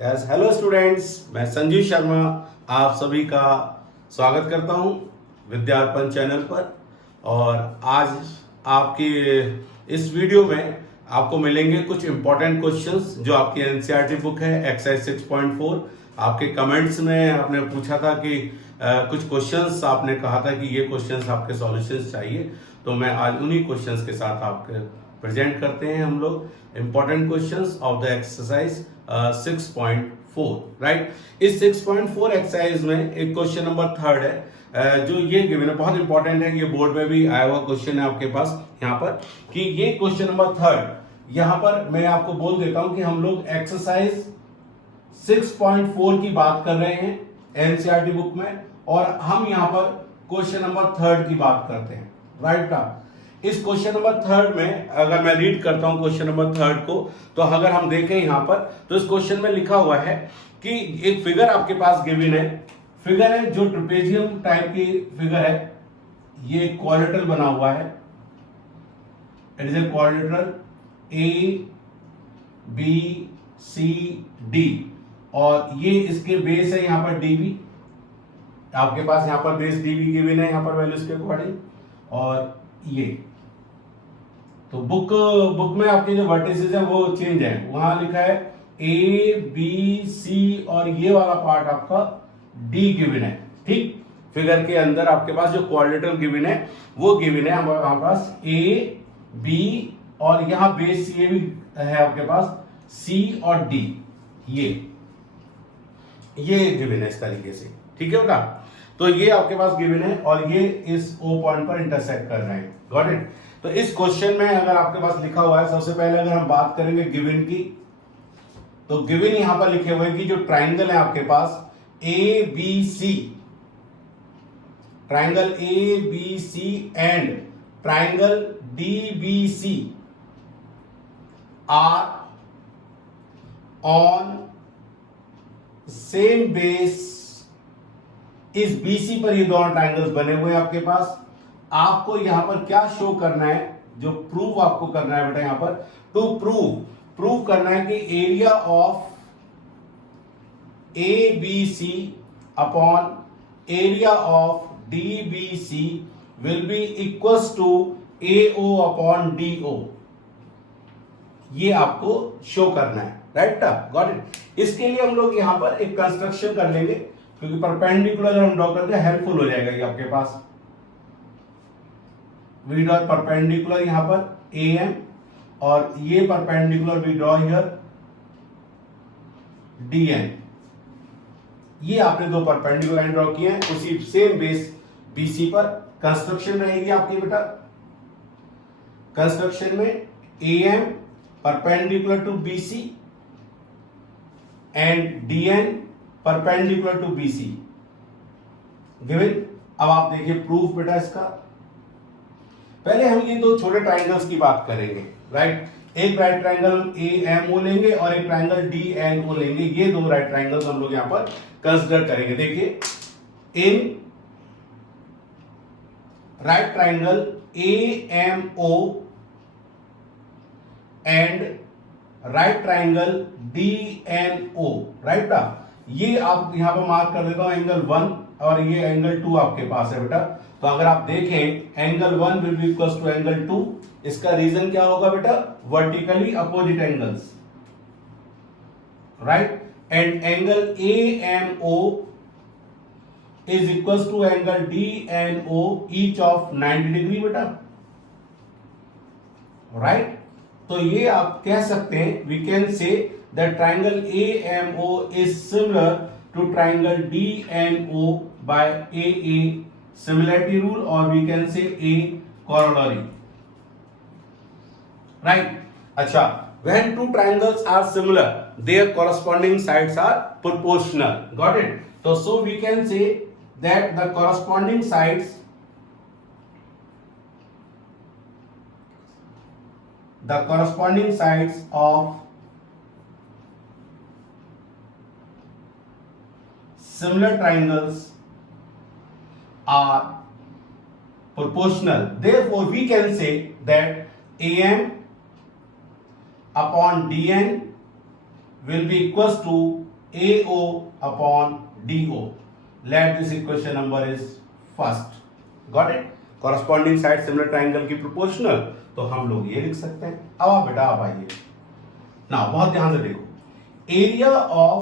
Yes hello students, मैं संजीव शर्मा आप सभी का स्वागत करता हूं विद्यार्पण चैनल पर। और आज आपकी इस वीडियो में आपको मिलेंगे कुछ इंपॉर्टेंट क्वेश्चंस जो आपकी एनसीईआरटी बुक है एक्सरसाइज 6.4। आपके कमेंट्स में आपने पूछा था कि कुछ क्वेश्चंस आपने कहा था कि ये क्वेश्चंस आपके सॉल्यूशंस चाहिए, तो मैं आज उन्हीं क्वेश्चंस के साथ आपके प्रेजेंट करते हैं हम लोग important questions of the exercise 6.4। Right, इस 6.4 एक्सरसाइज में एक क्वेश्चन नंबर थर्ड है जो ये गिवन है, बहुत इंपॉर्टेंट है। ये बोर्ड में भी आया हुआ क्वेश्चन है आपके पास यहाँ पर कि ये क्वेश्चन नंबर थर्ड यहाँ पर मैं आपको बोल देता हूं कि हम लोग एक्सरसाइज 6.4 की बात कर रहे हैं एनसीईआरटी बुक में, और हम यहाँ पर क्वेश्चन नंबर थर्ड की बात करते हैं। राइट का इस क्वेश्चन नंबर थर्ड में अगर मैं रीड करता हूं क्वेश्चन नंबर थर्ड को, तो अगर हम देखें यहां पर तो इस क्वेश्चन में लिखा हुआ है कि एक फिगर आपके पास गिवन है, फिगर है जो ट्रेपेजियम टाइप की फिगर है। ये क्वाड्रिलेटरल बना हुआ है, it is a quadrilateral A B C D, और ये इसके बेस है यहां पर डीबी। आपके पास यहां पर बेस डीबी गिवन है यहां पर वैल्यूज के अकॉर्डिंग। और ये तो बुक में आपके जो वर्टिसेस है वो चेंज है, वहां लिखा है ए बी सी और ये वाला पार्ट आपका डी गिवन है। ठीक, फिगर के अंदर आपके पास जो क्वाड्रिलेटरल गिवन है वो गिवन है हमारे पास ए बी, और यहां बेस ये भी है आपके पास सी और डी, ये गिवन है इस तरीके से। ठीक है बेटा, तो ये आपके पास गिवन है और ये इस ओ पॉइंट पर इंटरसेक्ट कर रहे हैं। Got it. तो इस क्वेश्चन में अगर आपके पास लिखा हुआ है, सबसे पहले अगर हम बात करेंगे गिवन की, तो गिवन यहां पर लिखे हुए कि जो ट्राइंगल है आपके पास A B C, triangle A B C and triangle D B C are on same base. इस बीसी पर ये दोनों ट्राइंगल्स बने हुए हैं आपके पास। आपको यहां पर क्या शो करना है, जो प्रूव आपको करना है बेटा, यहां पर टू प्रूव करना है कि area of A B C upon area of D B C will be equals to A O upon D O. ये आपको शो करना है। Right, got it. इसके लिए हम लोग यहां पर एक कंस्ट्रक्शन कर लेंगे, क्योंकि परपेंडिकुलर हम ड्रॉ करते हैं हेल्पफुल हो जाएगा ये आपके पास। वी ड्रॉ परपेंडिकुलर यहां पर ए एम, और ये perpendicular we draw here D N. ये आपने दो परपेंडिकुलर लाइन ड्रॉ किए हैं उसी सेम बेस बीसी पर। कंस्ट्रक्शन रहेगी आपकी बेटा, कंस्ट्रक्शन में A M perpendicular to BC and D N perpendicular to BC given. अब आप देखिए प्रूफ बेटा इसका। पहले हम ये दो छोटे ट्राइंगल्स की बात करेंगे। राइट, एक राइट ट्राइंगल हम ए एम ओ लेंगे और एक ट्राइंगल डी एन ओ लेंगे। ये दो राइट ट्राइंगल्स हम लोग यहां पर कंसिडर करेंगे। देखिए, in right triangle A M O and right triangle D N O. Right, ये आप यहां पर मार्क कर देता हूं एंगल 1 और ये एंगल 2 आपके पास है बेटा। तो अगर आप देखें angle 1 will be equals to angle 2। इसका रीजन क्या होगा बेटा, vertically opposite angles. Right, and angle A M O is equals to angle D N O each of 90 degree बेटा। राइट, तो ये आप कह सकते हैं, we can say that triangle AMO is similar to triangle DNO by AA similarity rule, or we can say A corollary. Right? अच्छा, when two triangles are similar, their corresponding sides are proportional. Got it? So we can say that the corresponding sides of similar triangles are proportional. Therefore, we can say that AM upon DN will be equals to AO upon DO. Let this equation number is first. Got it? Corresponding side similar triangle की proportional, तो हम लोग ये लिख सकते हैं. अब बेटा आप आइए. Now बहुत ध्यान से देखो. Area of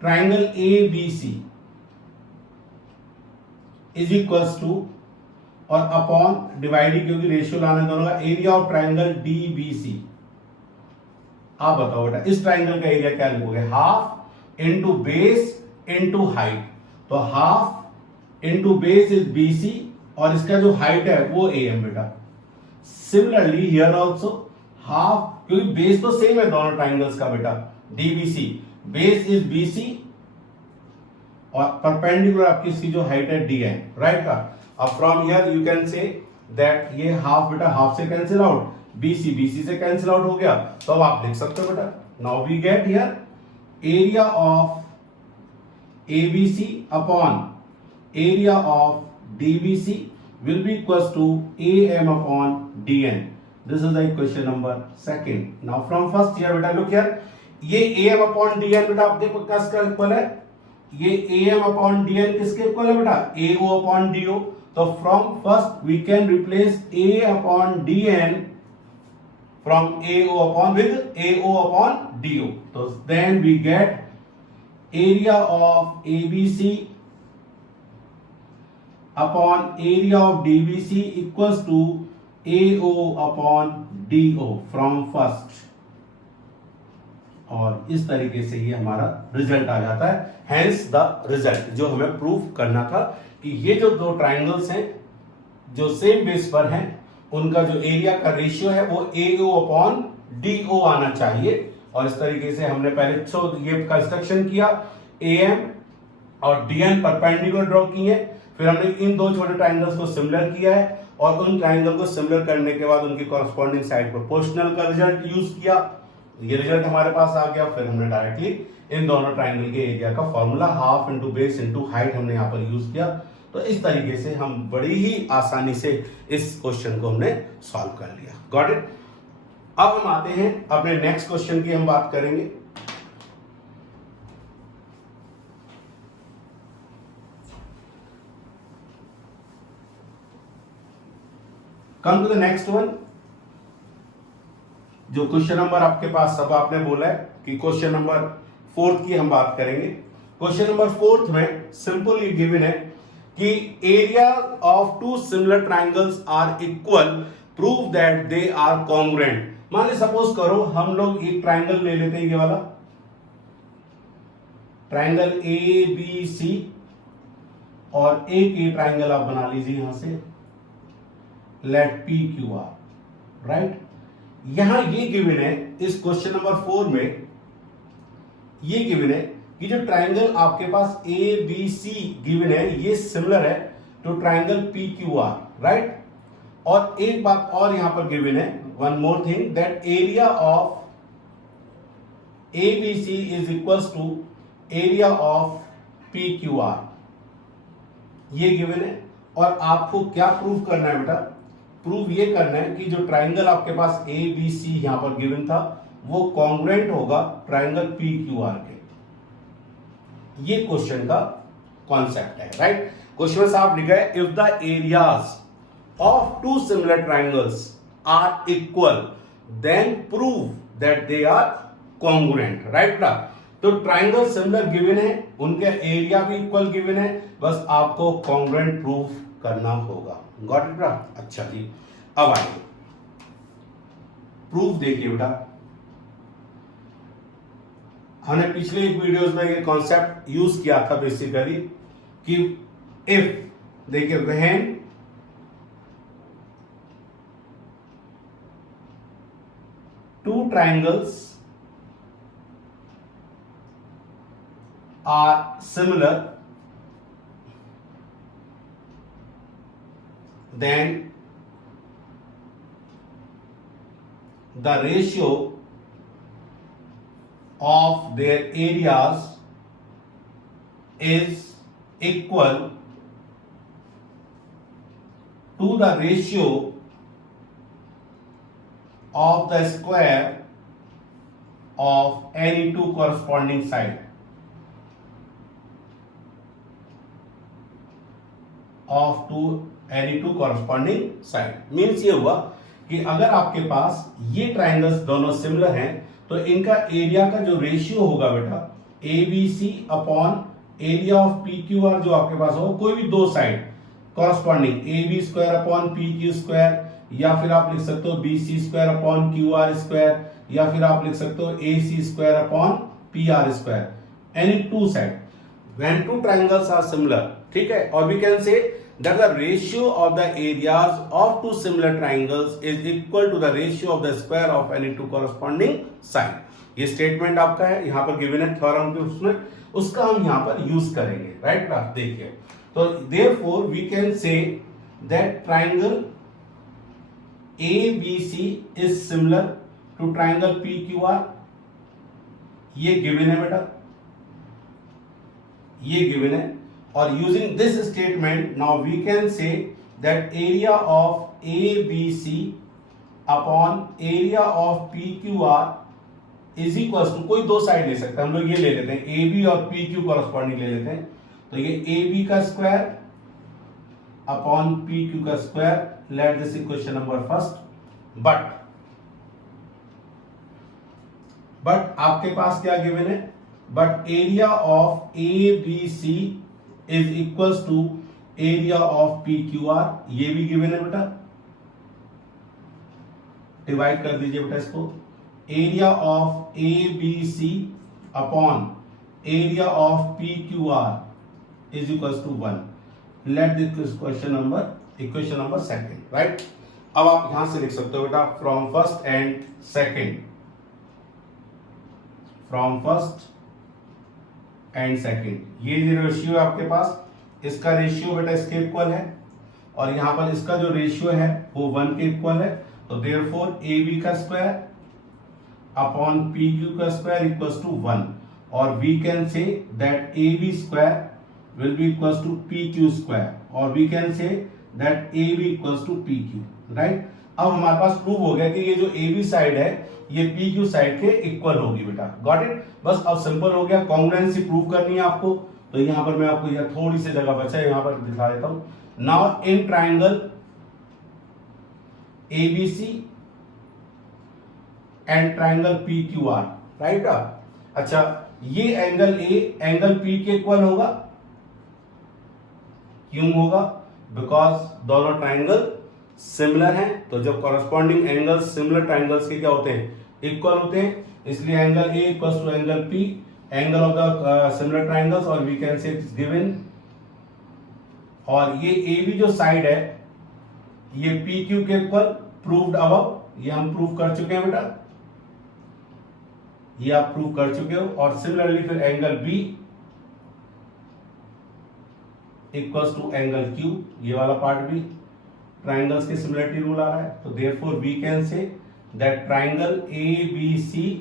triangle ABC is equals to और अपॉन डिवाइडेड, क्योंकि रेशियो लाना दोनों का, एरिया ऑफ ट्राइंगल डीबीसी. आप बताओ बेटा इस ट्राइंगल का एरिया क्या लिखोगे? Half into base into height. तो half into base is BC और इसका जो हाइट है वो एम बेटा. सिमिलरली हियर आल्सो हाफ, क्योंकि बेस तो सेम है दोनों ट्राइंगल्स का बेटा, डीबीसी. बेस इज बीसी और परपेंडिकुलर आपकी इसकी जो हाइट है डी है, राइट का. अब from here you can say that ये हाफ बेटा हाफ से कैंसिल आउट, बीसी बीसी से कैंसिल आउट हो गया, तो अब आप लिख सकते हो बेटा. Now we get here area of ABC upon area of DBC will be equals to AM upon DN. This is the equation number second. Now from first here बेटा लुक हियर, ये एएम अपॉन डीएन बेटा आप देखो किसका equal है? ये AM upon DN किसके equal है बेटा? AO upon DO. तो from first we can replace A upon DN from AO upon with AO upon DO. तो then we get area of ABC upon area of DBC equals to AO upon DO from first. और इस तरीके से ये हमारा result आ जाता है. Hence the result जो हमें प्रूव करना था कि ये जो दो ट्राइंगल्स हैं जो सेम बेस पर हैं उनका जो एरिया का रेशियो है वो AO अपॉन DO आना चाहिए. और इस तरीके से हमने पहले ये कंस्ट्रक्शन किया, AM और DN परपेंडिकुलर ड्रॉ किए, फिर हमने इन दो छोटे ट्राइंगल्स को सिमिलर किया है और उन ट्राइंगल को सिमिलर करने के बाद उनकी कॉरस्पॉन्डिंग साइड प्रोपोर्शनल का रिजल्ट यूज किया. ये रिजल्ट हमारे पास आ गया. फिर हमने डायरेक्टली इन दोनों ट्राइंगल के एरिया का formula half into base into height हमने यहाँ पर यूज किया. तो इस तरीके से हम बड़ी ही आसानी से इस क्वेश्चन को हमने सॉल्व कर लिया. Got it? अब हम आते हैं अपने नेक्स्ट क्वेश्चन की हम बात करेंगे. Come to the next one. जो क्वेश्चन नंबर आपके पास सब आपने बोला है कि क्वेश्चन नंबर 4 की हम बात करेंगे. क्वेश्चन नंबर 4 में सिंपल ये गिवन है कि area of two similar triangles are equal, prove that they are congruent. मान ली सपोज करो हम लोग एक ट्राइंगल ले लेते हैं, ये वाला ट्राइंगल ए बी सी, और एक ये ट्राइंगल आप बना लीजिए यहां से, let P Q R. Right? यहां ये गिवन है इस क्वेश्चन नंबर 4 में, ये गिवन है कि जो ट्राइंगल आपके पास ए बी सी गिवन है ये सिमिलर है to triangle P Q R. Right? और एक बात और यहां पर गिवन है, one more thing, that area of A B C is equals to area of P Q R. ये गिवन है और आपको क्या प्रूव करना है बेटा? प्रूव ये करना है कि जो ट्राइंगल आपके पास ए बी सी यहां पर गिवन था वो कॉन्ग्रुएंट होगा ट्राइंगल पी क्यू आर के. ये क्वेश्चन का कॉन्सेप्ट है. राइट? क्वेश्चन साफ लिखा है, if the areas of two similar triangles are equal then prove that they are congruent. Right ना? तो ट्राइंगल सिमिलर गिवन है, उनके एरिया भी इक्वल गिवन है, बस आपको कॉन्ग्रुएंट प्रूव करना होगा. Got it? अच्छा जी, अब आइए प्रूफ देखिए बेटा. हमने पिछले एक वीडियोस में ये कॉन्सेप्ट यूज किया था बेसिकली कि इफ, देखिए when two triangles are similar then the ratio of their areas is equal to the ratio of the square of any two corresponding side of any two corresponding side means ये हुआ कि अगर आपके पास ये triangles दोनों similar हैं तो इनका एरिया का जो रेशियो होगा बेटा ABC upon area of PQR जो आपके पास हो कोई भी दो side corresponding AB square upon PQ square या फिर आप लिख सकते हो BC square upon QR square या फिर आप लिख सकते हो AC square upon PR square any two side when two triangles are similar ठीक है और we can say that the ratio of the areas of two similar triangles is equal to the ratio of the square of any two corresponding side ये statement आपका है यहां पर given है theorem के उसमें उसका हम यहां पर यूज करेंगे राइट क्लास देखिए तो therefore we can say that triangle ABC is similar to triangle PQR ये गिवन है बेटा ये गिवन है और using this statement now we can say that area of ABC upon area of PQR is equals to कोई दो side ले सकते हैं हम लोग ये ले लेते हैं AB और PQ कॉरस्पॉन्डिंग ले लेते हैं तो ये AB का स्क्वायर अपॉन PQ का square let this equation number first but आपके पास क्या गिवन है but area of ABC is equals to area of PQR ये भी गिवन है बेटा डिवाइड कर दीजिए बेटा इसको area of ABC upon area of PQR is equals to 1 let this equation number second right अब आप यहां से लिख सकते हो बेटा फ्रॉम फर्स्ट एंड सेकंड ये जो रेशियो है आपके पास इसका रेशियो बेटा इसके इक्वल है और यहां पर इसका जो रेशियो है वो 1 के इक्वल है तो देयरफॉर AB का स्क्वायर अपॉन PQ का स्क्वायर इक्वल्स टू 1 और we can say that AB square will be equals to PQ square और we can say that AB equals to PQ right अब हमारे पास प्रूव हो गया कि ये जो AB साइड है ये PQ साइड के इक्वल होगी बेटा गॉट इट बस अब सिंपल हो गया कॉन्ग्रुएंसी प्रूव करनी है आपको तो यहां पर मैं आपको यह थोड़ी सी जगह बचा है यहां पर दिखा देता हूं now in triangle ABC and triangle PQR right अच्छा ये एंगल A एंगल P के इक्वल होगा क्यों होगा बिकॉज दोनों ट्राइंगल सिमिलर हैं तो जब कॉरस्पॉन्डिंग एंगल्स सिमिलर ट्राइंगल्स के क्या होते हैं इक्वल होते हैं इसलिए angle A equals to angle P angle of the similar triangles और we can say it's given और ये AB जो साइड है ये PQ के इक्वल प्रूव्ड अबव ये हम प्रूव कर चुके हैं बेटा ये आप प्रूव कर चुके हो और सिमिलरली फिर angle B equals to angle Q ये वाला पार्ट भी ट्राइंगल्स के सिमिलरिटी रूल आ रहा है तो therefore we can say that triangle ABC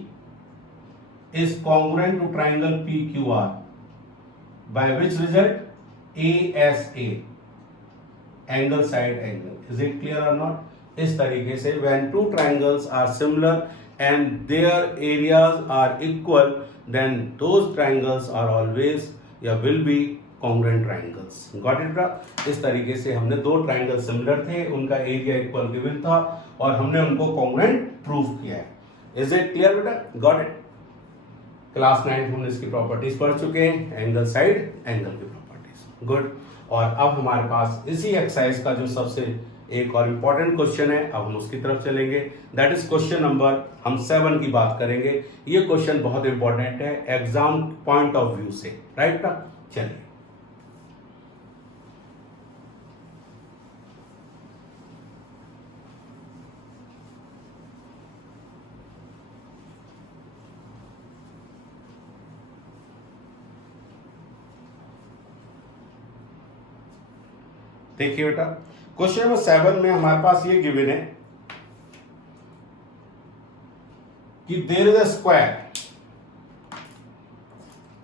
is congruent to triangle PQR by which result ASA angle side angle is it clear or not इस तरीके से when two triangles are similar and their areas are equal then those triangles are always या will be congruent triangles got it bro इस तरीके से हमने दो triangle similar थे उनका एरिया इक्वल गिवन था और हमने उनको congruent प्रूव किया है इज इट क्लियर बेटा गॉट इट क्लास 9 हमने इसकी प्रॉपर्टीज पढ़ चुके हैं एंगल साइड एंगल की प्रॉपर्टीज गुड और अब हमारे पास इसी एक्सरसाइज का जो सबसे एक और इम्पोर्टेंट क्वेश्चन है अब हम उसकी तरफ चलेंगे दैट इज क्वेश्चन नंबर हम 7 की बात करेंगे ये क्वेश्चन बहुत इंपॉर्टेंट है एग्जाम पॉइंट ऑफ व्यू से राइट ना चलिए देखिए बेटा क्वेश्चन नंबर 7 में हमारे पास ये गिवन है कि there is a square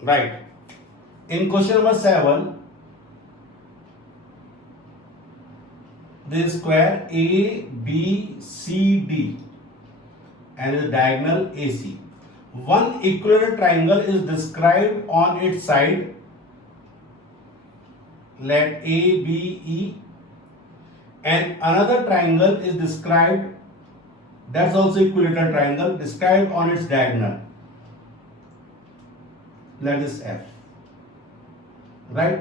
right in question number 7 the square ABCD and the diagonal AC one equilateral triangle is described on its side, let A, B, E, and another triangle is described, that's also equilateral triangle, described on its diagonal, let is F, right?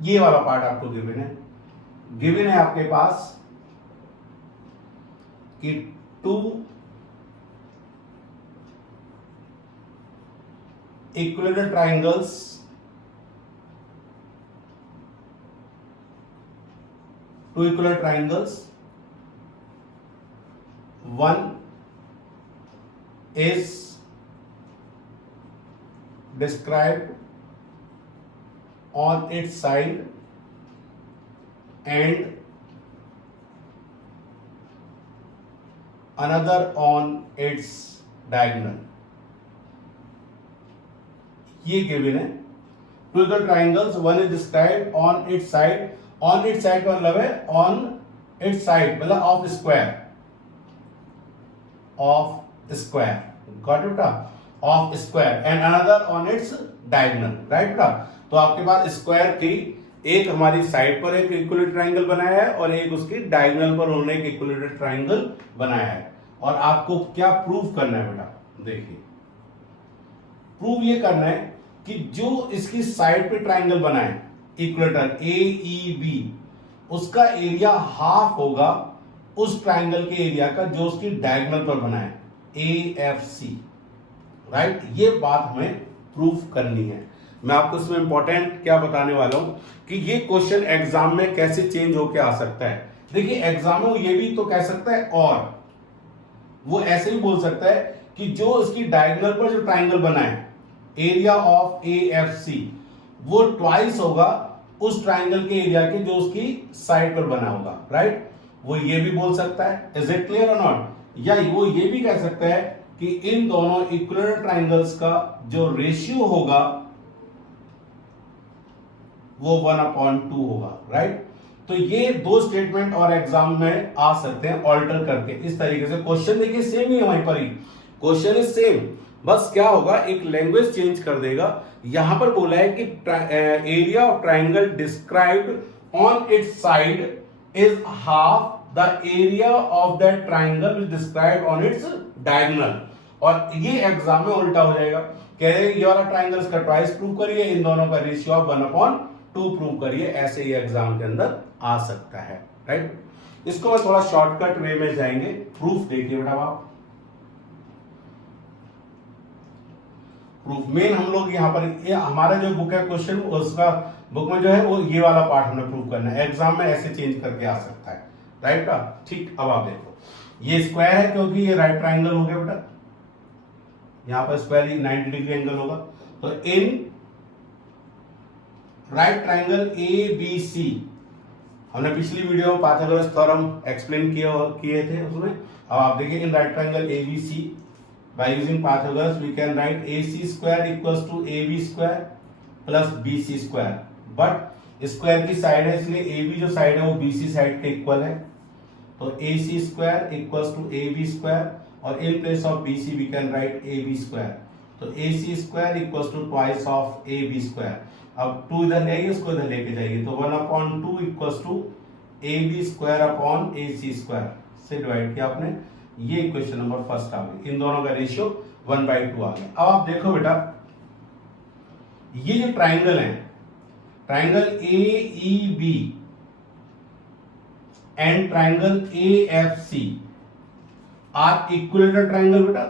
ये वाला part आपको given है आपके पास कि two equilateral triangles, two equilateral triangles, one is described on its side and another on its diagonal. ये given है, two equilateral triangles, one is described on its side, on it side का मतलब है on it side मतलब of square, got it, of square, and another on its diagonal, right बेटा। तो आपके पास square की एक हमारी साइड पर एक इक्विलेटरल ट्राइंगल बनाया है और एक उसकी डायगोनल पर उन्होंने एक इक्विलेटरल ट्राइंगल बनाया है। और आपको क्या प्रूव करना है बेटा, देखिए प्रूव ये करना है कि जो इसकी साइड पे ट्राइंगल बना है इक्वेटर ए ई बी, उसका एरिया हाफ होगा उस ट्राइंगल के एरिया का जो उसकी डायगोनल पर बना है ए एफ सी, राइट। ये बात हमें प्रूफ करनी है। मैं आपको इसमें इंपॉर्टेंट क्या बताने वाला हूं कि ये क्वेश्चन एग्जाम में कैसे चेंज होके आ सकता है। देखिए एग्जाम में ये भी तो कह सकता है और वो ऐसे भी बोल सकता है कि जो उसकी डायगोनल पर जो ट्राइंगल बना है area of A F C वो ट्वाइस होगा उस ट्राइंगल के एरिया के जो उसकी साइड पर बना होगा, राइट। वो ये भी बोल सकता है, इज इट क्लियर और नॉट। या वो ये भी कह सकता है कि इन दोनों इक्विलेटरल ट्राइंगल्स का जो रेशियो होगा वो 1/2 होगा, राइट। तो ये दो स्टेटमेंट और एग्जाम में आ सकते हैं ऑल्टर करके इस तरीके से। क्वेश्चन देखिए सेम ही है वहीं पर ही, क्वेश्चन इज सेम, बस क्या होगा एक लैंग्वेज चेंज कर देगा। यहां पर बोला है कि area of triangle described on its side is half the area of that triangle is described on its diagonal. और ये एग्जाम में उल्टा हो जाएगा, कह रहे हैं ये वाला ट्राइंगल का ट्वाइस प्रूव करिए, इन दोनों का रेशियो ऑफ 1/2 प्रूव करिए। ऐसे ही एग्जाम के अंदर आ सकता है, राइट। इसको मैं थोड़ा शॉर्टकट वे में जाएंगे। प्रूफ देखिए बेटा आप, प्रूफ मेन हम लोग यहाँ पर ये हमारा जो बुक है क्वेश्चन उसका बुक में जो है वो ये वाला पार्ट हमें प्रूव करना है। एग्जाम में ऐसे चेंज करके आ सकता है, राइट। ठीक, अब आप देखो ये स्क्वायर है क्योंकि ये राइट ट्राइंगल हो गया बेटा, यहां पर स्क्वायर 90 डिग्री एंगल होगा। तो in right triangle A B C, हमने पिछली वीडियो में पाइथागोरस थ्योरम एक्सप्लेन किए थे उसमें। अब आप देखिए in right triangle A B C by using Pythagoras we can write AC square equals to AB square plus BC square, but square की साइड है इसलिए AB जो साइड है वो BC साइड के इक्वल है। तो AC square equals to AB square और in place of BC we can write AB square। तो AC square equals to twice of AB square। अब 2 इधर ले आइए, उसको इधर लेके जाइए, तो 1/2 equals to AB square upon AC square से डिवाइड किया आपने। ये इक्वेशन नंबर फर्स्ट आ गई, इन दोनों का रेशियो 1/2 आ गया। अब आप देखो बेटा ये जो ट्राइंगल है, triangle A E B and triangle A F C are equilateral triangle बेटा,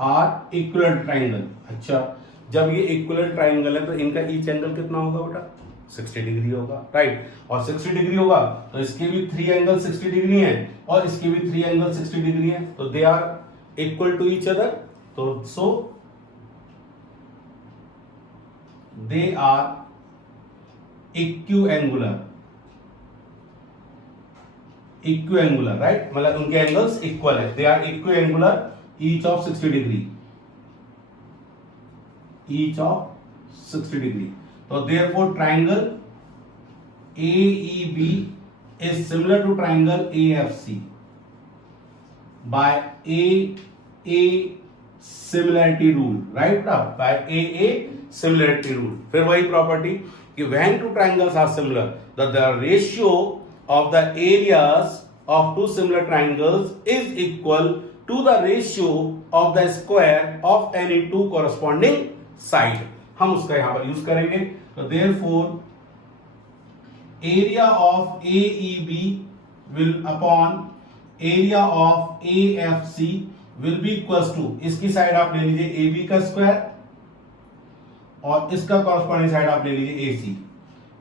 आर इक्विलेटरल ट्राइंगल। अच्छा, जब ये इक्विलेटरल ट्राइंगल है तो इनका ईच एंगल कितना होगा बेटा, 60 डिग्री होगा, राइट। और 60 डिग्री होगा तो इसके भी 3 एंगल 60 डिग्री हैं और इसके भी 3 एंगल 60 डिग्री हैं, तो they are equal to each other. तो सो दे आर इक्विएंगुलर, राइट, मतलब उनके एंगल्स इक्वल है, they are equiangular each of 60 degree, each of 60 degree. So therefore triangle AEB is similar to triangle AFC, by a similarity rule, right ना, by a similarity rule. फिर वही property कि when two triangles are similar the ratio of the areas of two similar triangles is equal to the ratio of the square of any two corresponding side। हम उसका यहां पर use करेंगे। तो therefore area of AEB will upon area of AFC will be equals to, इसकी side आप ले लीजिए AB का स्क्वायर और इसका कॉरस्पॉन्डिंग साइड आप ले लीजिए AC,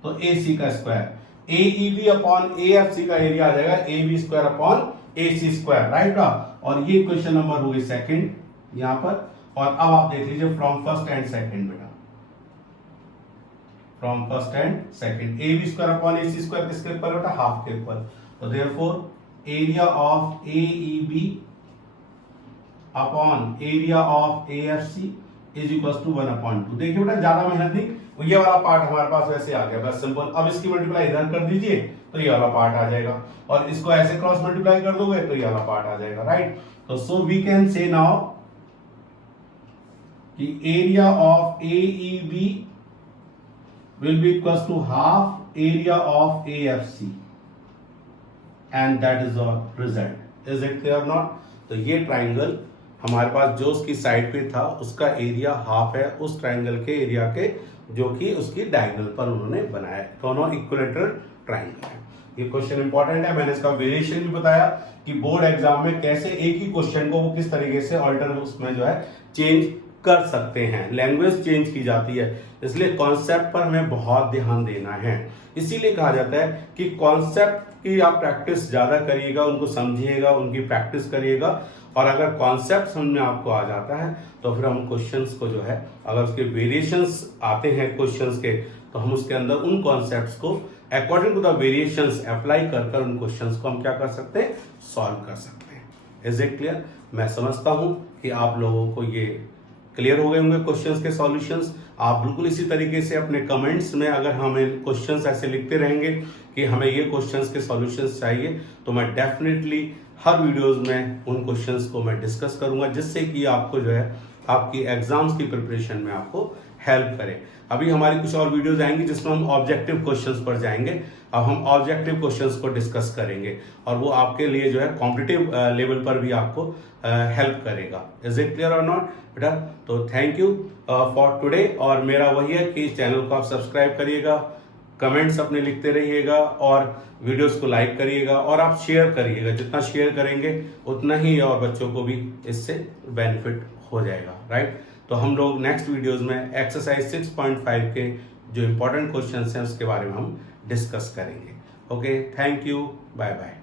तो AC का स्क्वायर। AEB अपॉन AFC का एरिया आ जाएगा AB square upon AC square, right ना। और ये क्वेश्चन नंबर हो गई सेकंड यहां पर। और अब आप देख लीजिए फ्रॉम फर्स्ट एंड सेकंड बेटा, from first and second AB square upon AC square किसके ऊपर बेटा, हाफ के ऊपर। तो therefore area of AEB upon area of AFC is equal to 1/2। देखिए बेटा ज्यादा मेहनत नहीं, ये वाला पार्ट हमारे पास वैसे आ गया, बस सिंपल। अब इसकी मल्टीप्लाई इधर कर दीजिए तो ये वाला पार्ट आ जाएगा, और इसको ऐसे क्रॉस मल्टीप्लाई कर दोगे तो ये वाला पार्ट आ जाएगा, राइट। तो so we can say now कि area of AEB will be equal to half area of AFC and that is our result. Is it clear not? तो ये ट्राइंगल हमारे पास जो उसकी साइड पे था उसका एरिया हाफ है उस ट्राइंगल के एरिया के जो कि उसकी डायगोनल पर उन्होंने बनाया। दोनों इक्विलेटरल ट्राइंगल है। ये क्वेश्चन इंपॉर्टेंट है। मैंने इसका वेरिएशन भी बताया कि बोर्ड एग्जाम में कैसे एक ही क्वेश्चन को वो किस तरीके से ऑल्टर उसमें जो है चेंज कर सकते हैं, लैंग्वेज चेंज की जाती है। इसलिए कॉन्सेप्ट पर हमें बहुत ध्यान देना है। इसीलिए कहा जाता है कि कॉन्सेप्ट की आप प्रैक्टिस ज्यादा करिएगा, उनको समझिएगा, उनकी प्रैक्टिस करिएगा, और अगर कॉन्सेप्ट समझ में आपको आ जाता है तो फिर हम क्वेश्चंस को जो है, अगर उसके वेरिएशंस आते हैं क्वेश्चंस के, तो हम उसके अंदर उन कॉन्सेप्ट्स को according to the variations apply कर उन क्वेश्चंस को हम क्या कर सकते हैं, सॉल्व कर सकते हैं। Is it clear? मैं समझता हूं कि आप लोगों को ये क्लियर हो गए होंगे क्वेश्चंस के सॉल्यूशंस। आप बिल्कुल इसी तरीके से अपने कमेंट्स में अगर हमें क्वेश्चंस ऐसे लिखते रहेंगे कि हमें ये क्वेश्चंस के सॉल्यूशंस चाहिए, तो मैं डेफिनेटली हर वीडियोस में उन क्वेश्चंस को मैं डिस्कस करूंगा, जिससे कि आपको जो है आपकी एग्जाम्स की प्रिपरेशन में आपको हेल्प करे। अभी हमारी कुछ और वीडियोस आएंगी जिसमें हम ऑब्जेक्टिव क्वेश्चंस पर जाएंगे। अब हम ऑब्जेक्टिव क्वेश्चंस को डिस्कस करेंगे और वो आपके लिए जो है कॉम्पिटिटिव लेवल पर भी आपको हेल्प करेगा। इज इट क्लियर और नॉट बेटा? तो थैंक यू फॉर टुडे। और मेरा वही है कि चैनल को आप सब्सक्राइब करिएगा, कमेंट्स अपने लिखते रहिएगा और वीडियोस को लाइक करिएगा, और आप शेयर करिएगा। जितना शेयर करेंगे उतना ही और बच्चों को भी इससे बेनिफिट हो जाएगा, राइट। तो हम लोग नेक्स्ट वीडियोस में एक्सरसाइज 6.5 के जो इंपॉर्टेंट क्वेश्चंस हैं उसके बारे में हम डिस्कस करेंगे। Okay, thank you, bye bye.